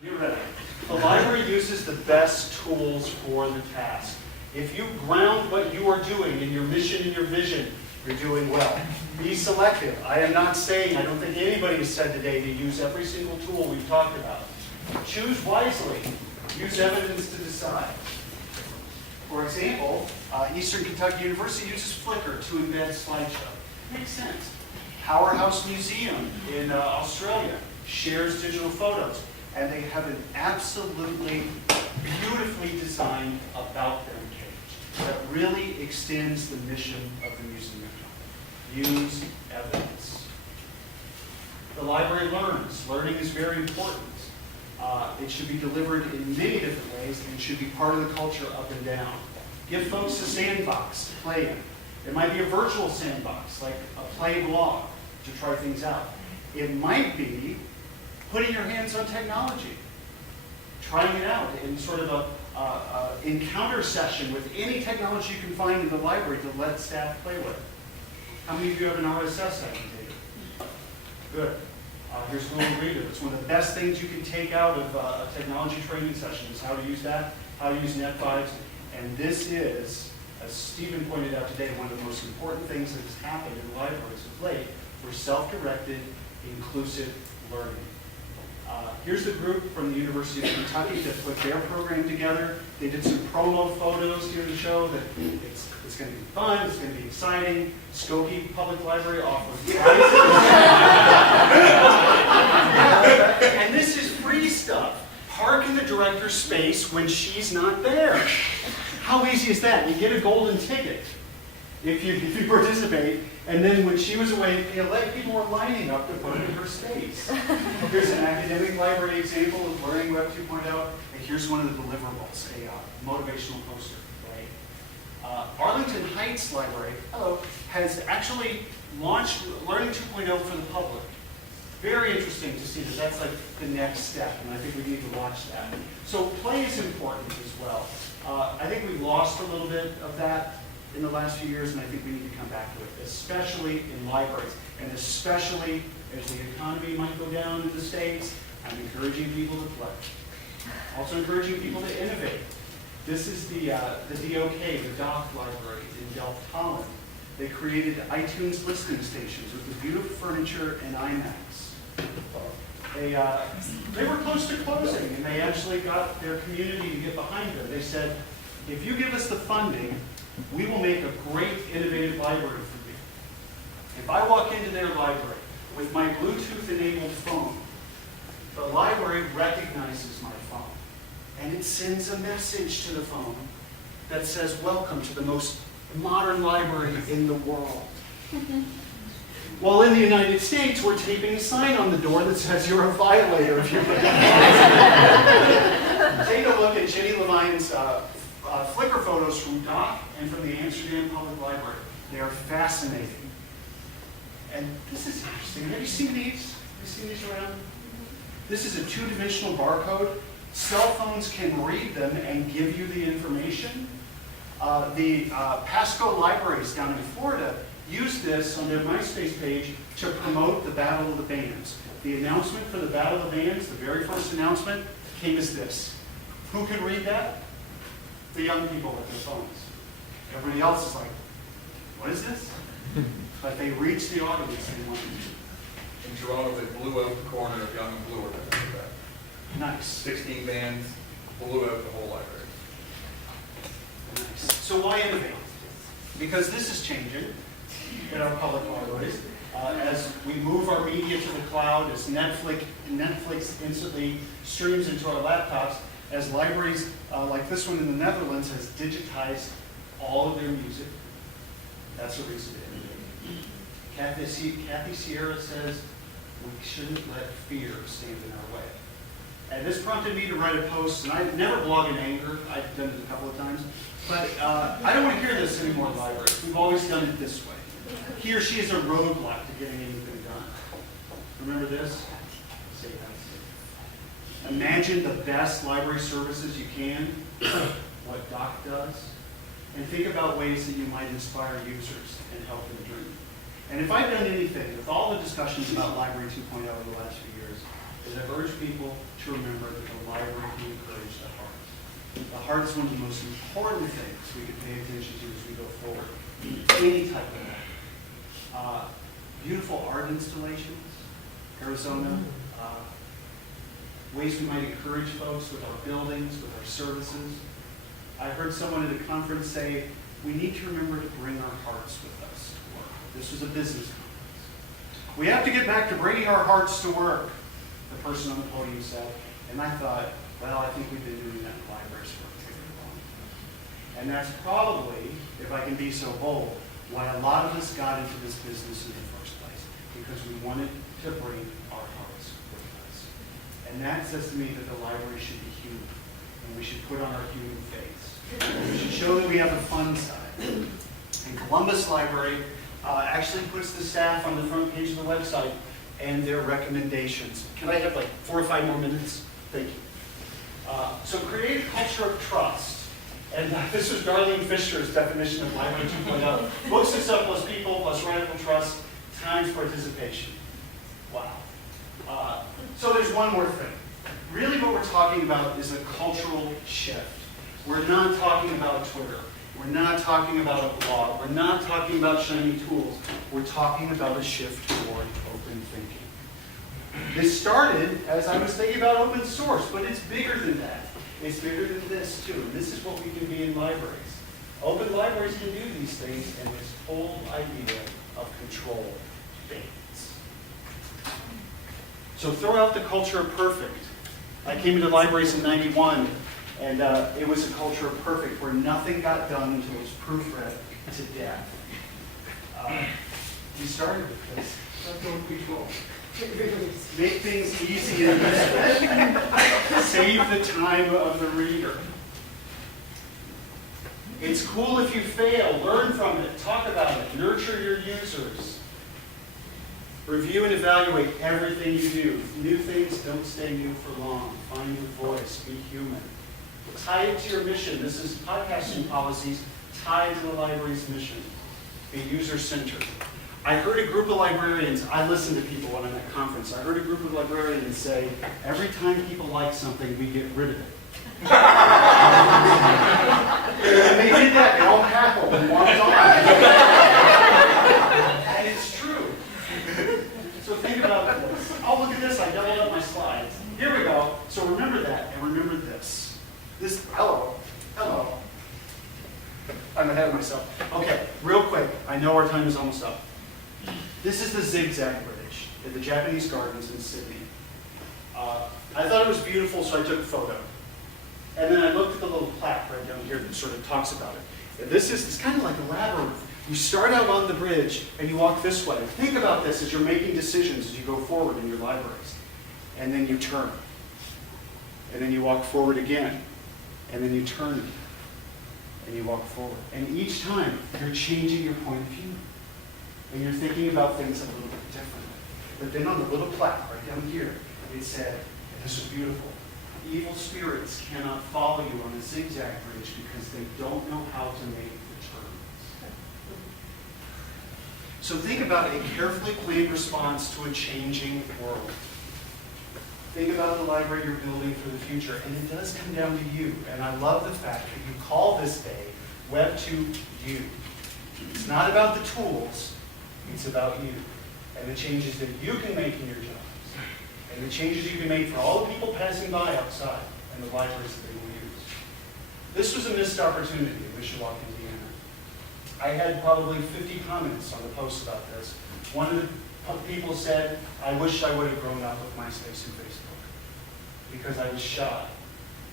Get ready. The library uses the best tools for the task. If you ground what you are doing in your mission and your vision, you're doing well. Be selective. I am not saying, I don't think anybody has said today to use every single tool we've talked about. Choose wisely. Use evidence to decide. For example, Eastern Kentucky University uses Flickr to embed slideshow. Makes sense. Powerhouse Museum in Australia shares digital photos. And they have an absolutely beautifully designed About Them page that really extends the mission of the museum. Use evidence. The library learns. Learning is very important. It should be delivered in many different ways, and it should be part of the culture up and down. Give folks a sandbox to play in. It might be a virtual sandbox, like a play blog, to try things out. It might be putting your hands on technology, trying it out in sort of a encounter session with any technology you can find in the library to let staff play with. How many of you have an RSS annotator? Good. Here's Google Reader. It's one of the best things you can take out of a technology training session is how to use that, how to use NetVibes. And this is, as Stephen pointed out today, one of the most important things that has happened in libraries of late for self-directed, inclusive learning. Here's the group from the University of Kentucky that put their program together. They did some promo photos here to show that it's going to be fun, it's going to be exciting. Skokie Public Library offers prizes. And this is free stuff. Park in the director's space when she's not there. How easy is that? You get a golden ticket if you participate. And then when she was away, people were lining up to put it in her space. Here's an academic library example of Learning Web 2.0. And here's one of the deliverables, a motivational poster. Right? Arlington Heights Library, has actually launched Learning 2.0 for the public. Very interesting to see that that's like the next step, and I think we need to watch that. So play is important as well. I think we've lost a little bit of that in the last few years, and I think we need to come back to it, especially in libraries, and especially as the economy might go down in the States. I'm encouraging people to play. Also encouraging people to innovate. This is the DOK, the Dock Library in Delft, Holland. They created iTunes listening stations with the beautiful furniture and IMAX. They were close to closing, and they actually got their community to get behind them. They said, if you give us the funding, we will make a great, innovative library for you. If I walk into their library with my Bluetooth-enabled phone, the library recognizes my phone, and it sends a message to the phone that says, welcome to the most modern library in the world. While in the United States, we're taping a sign on the door that says you're a violator if you're Take a look at Ginny Levine's Flickr photos from Dock and from the Amsterdam Public Library. They are fascinating. And this is interesting. Have you seen these? Have you seen these around? This is a two-dimensional barcode. Cell phones can read them and give you the information. The Pasco Libraries down in Florida use this on their MySpace page to promote the Battle of the Bands. The announcement for the Battle of the Bands, the very first announcement, came as this. Who can read that? The young people with their phones. Everybody else is like, what is this? But they reached the audience they wanted to. In Toronto, they blew out the corner of Young and Bloor. Nice. 16 bands blew out the whole library. Nice. So why innovate? Because this is changing in our public libraries. As we move our media to the cloud, as Netflix instantly streams into our laptops, as libraries like this one in the Netherlands has digitized all of their music, that's a reason to innovate. Kathy Sierra says, we shouldn't let fear stand in our way. And this prompted me to write a post, and I never blog in anger. I've done it a couple of times. But I don't want to hear this anymore in libraries. We've always done it this way. He or she is a roadblock to getting anything done. Remember this? Say that. Imagine the best library services you can, what Dock does, and think about ways that you might inspire users and help them dream. And if I've done anything with all the discussions about Library 2.0 over the last few years, is I've urged people to remember that the library can encourage the heart. The heart is one of the most important things we can pay attention to as we go forward. Any type of that. Beautiful art installations, Arizona. Ways we might encourage folks with our buildings, with our services. I heard someone at a conference say, we need to remember to bring our hearts with us to work. This was a business conference. We have to get back to bringing our hearts to work, the person on the podium said. And I thought, well, I think we've been doing that in libraries for a pretty long time. And that's probably, if I can be so bold, why a lot of us got into this business in the first place, because we wanted to bring our hearts with us. And that says to me that the library should be human, and we should put on our human face. We should show that we have a fun side. And Columbus Library actually puts the staff on the front page of the website and their recommendations. Can I have like 4 or 5 more minutes? Thank you. So create a culture of trust. And this was Darlene Fisher's definition of Library 2.0. Books and stuff plus people plus radical trust times participation. Wow. So there's one more thing. Really what we're talking about is a cultural shift. We're not talking about Twitter. We're not talking about a blog. We're not talking about shiny tools. We're talking about a shift toward open thinking. This started as I was thinking about open source, but it's bigger than that. It's bigger than this too. And this is what we can be in libraries. Open libraries can do these things, and this whole idea of control fades. So throw out the culture of perfect. I came into libraries in '91, and it was a culture of perfect where nothing got done until it was proofread to death. We started with this. Make things easy and save the time of the reader. It's cool if you fail. Learn from it. Talk about it. Nurture your users. Review and evaluate everything you do. New things don't stay new for long. Find your voice. Be human. Tie it to your mission. This is podcasting policies tied to the library's mission. Be user-centered. I heard a group of librarians, I listen to people when I'm at conference, I heard a group of librarians say, every time people like something, we get rid of it. And they did that, they all cackled and walked on. And it's true. So think about this. Oh, look at this, I doubled up my slides. Here we go. So remember that, and remember this. Hello. I'm ahead of myself. Okay, real quick, I know our time is almost up. This is the Zigzag Bridge at the Japanese Gardens in Sydney. I thought it was beautiful, so I took a photo. And then I looked at the little plaque right down here that sort of talks about it. And it's kind of like a labyrinth. You start out on the bridge, and you walk this way. Think about this as you're making decisions as you go forward in your libraries. And then you turn. And then you walk forward again. And then you turn. And you walk forward. And each time, you're changing your point of view. And you're thinking about things a little bit differently. But then on the little plaque right down here, it said, and this was beautiful, evil spirits cannot follow you on the zigzag bridge because they don't know how to make the turns. So think about a carefully planned response to a changing world. Think about the library you're building for the future, and it does come down to you. And I love the fact that you call this day Web 2U. It's not about the tools. It's about you and the changes that you can make in your jobs and the changes you can make for all the people passing by outside and the libraries that they will use. This was a missed opportunity in Mishawaka, Indiana. I had probably 50 comments on the post about this. One of the people said, I wish I would have grown up with MySpace and Facebook because I was shy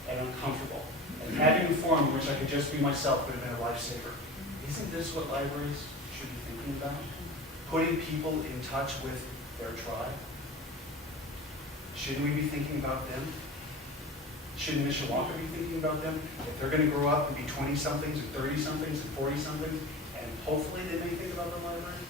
and uncomfortable. And having a forum in which I could just be myself would have been a lifesaver. Isn't this what libraries should be thinking about? Putting people in touch with their tribe? Shouldn't we be thinking about them? Shouldn't Mishawaka be thinking about them? If they're going to grow up and be 20-somethings and 30-somethings and 40-somethings, and hopefully they may think about the library?